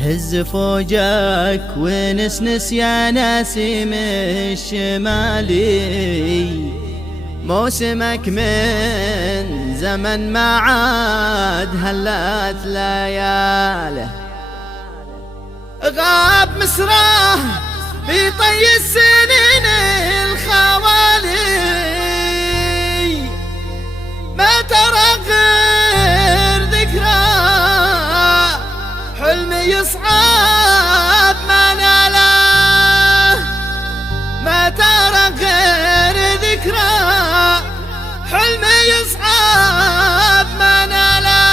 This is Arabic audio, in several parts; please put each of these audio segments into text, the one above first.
هز فوجك ونسنس يا نسيم الشمالي، موسمك من زمن ما عاد هلت لياله. غاب مسراه في طي السنين الخوالي، ما ترى غير ذكرى حلم يصعب ما ناله، ما ترى غير ذكرى حلم يصعب ما ناله.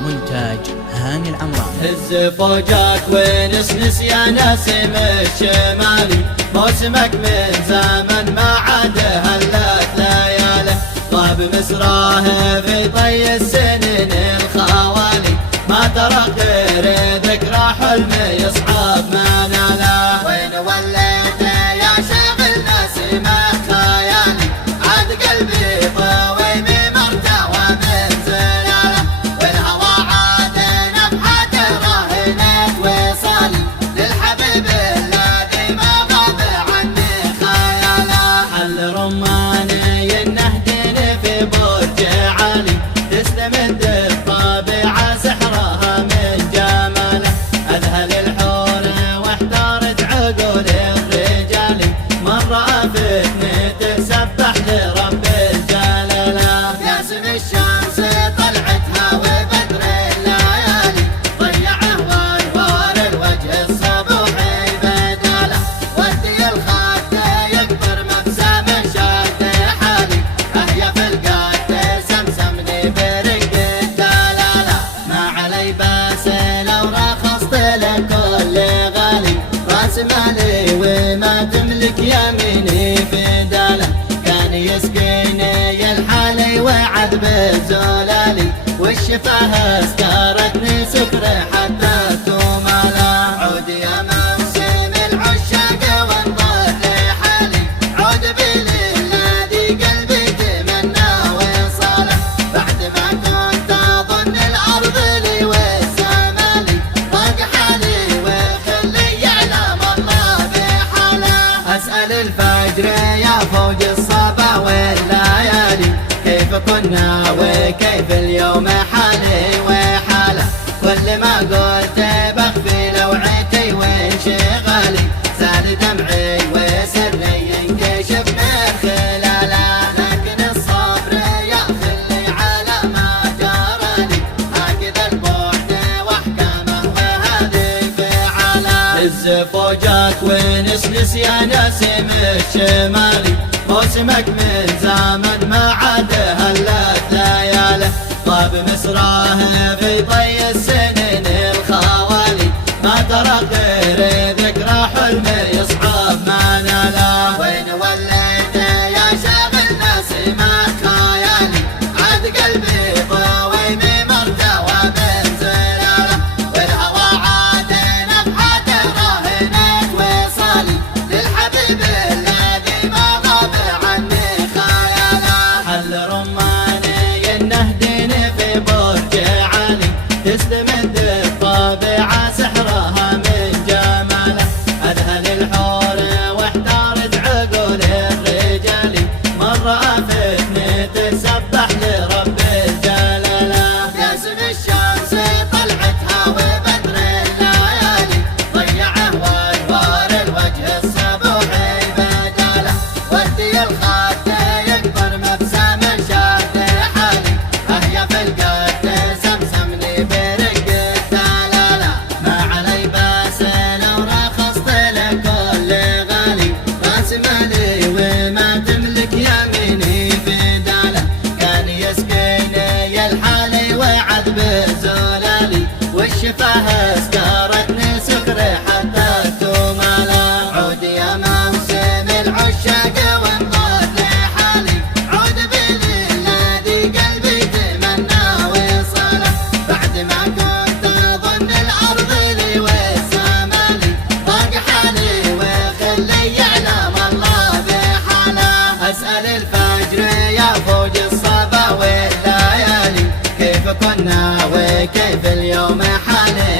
مونتاج هاني العمران. هز فوجك ونسنس يا نسيم الشمالي، موسمك من زمن ما عاد هلت لياله. غاب مسراه في طي السنين الخوالي، ما ترى غير ذكرى حلم يصعب ما ناله. وين وليت يا شاغل نسيمك خيالي، عاد قلبي طوي مرتوى من زلاله. والهوى عاد نفحته راهنت وصالي، للحبيب الذي ما غاب عني خياله. حل رماني النهدين في برج عالي، تسلم الطبيعة سحرها من جماله. أذهل الحور واحتارت عقول الرجال، مرة فتنة تسبح لرب الجلالة. ياسم الشمس طلعتها وبدر الليالي، ضيعه وانوار الوجه الصبوحي بداله. ودي الخد يقطر مبسم شد حالي، أهيا في القد سمسمني برق الدلالة. ما علي باس لو رخصت لكل غالي، راس مالي وما تملك يميني في داله. كان يسقيني الحالي وعذب الزلالي، والشفاه اسكرتني سكر حتى تماله. عود يا موسم العشاق وانظر لحالي، عود بلي الذي قلبي تمنى وصاله. بعد ما كنت اظن الارض لي والسمالي، ضاق حالي وخلي يعلم الله بحاله. اسال الفجر يا فوج الصبا والليالي، كيف كنا وكيف اليوم حالي وحاله. كل ما قلت بخفي لوعتي وانشغالي، زاد دمعي وسري ينكشف من خلاله. لكن الصبر يخلي على ما جرالي، هكذا البعد واحكامه وهذه فعاله. هز فوجك ونسنس يا نسيم الشمالي، موسمك من زمن ما عاد هلت لياله. غاب مسراه في طي السنين الخوالي، ما ترى غير ذكرى حلم يصعب ما ناله. وين وليت يا شاغل نسيمك خيالي، عاد قلبي طوي مرتوى من زلاله. والهوى عاد نفحته راهنت وصالي، للحبيب الذي ما غاب عني خياله. حل رماني النهدين في برج عالي، تستمد الطبيعة سحرها من جماله. أذهل الحور واحتارت عقول الرجال، مرة فتنة تسبح لرب الجلالة. ياسم الشمس طلعتها وبدر الليالي، ضيعه وانوار الوجه الصبوحي بداله. ودي الخد يقطر مبسم شد حالي، أهيا في القد سمسمني برق الدلالة. ما علي باس لو رخصت لكل غالي، راس مالي وما تملك يميني في داله. كان يسقيني الحالي وعذب الزلالي، والشفاه اسكرتني سكر حتى تماله. عود يا موسم العشاق وانظر لحالي، عود بلي الذي قلبي تمنى وصاله. بعد ما كنت اظن الارض لي والسمالي، ضاق حالي وخلي يعلم الله بحاله. اسال الفجر يا فوج الصبا والليالي، كيف كنا وكيف اليوم حالي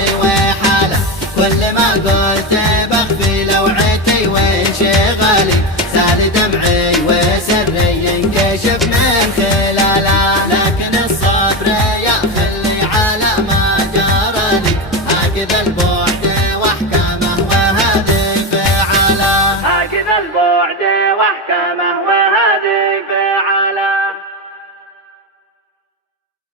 دمعي وسري ينكشف من خلاله، لكن الصبر يخلي على ما جرالي، هكذا البعد واحكامه وهذه فعاله، هكذا البعد واحكامه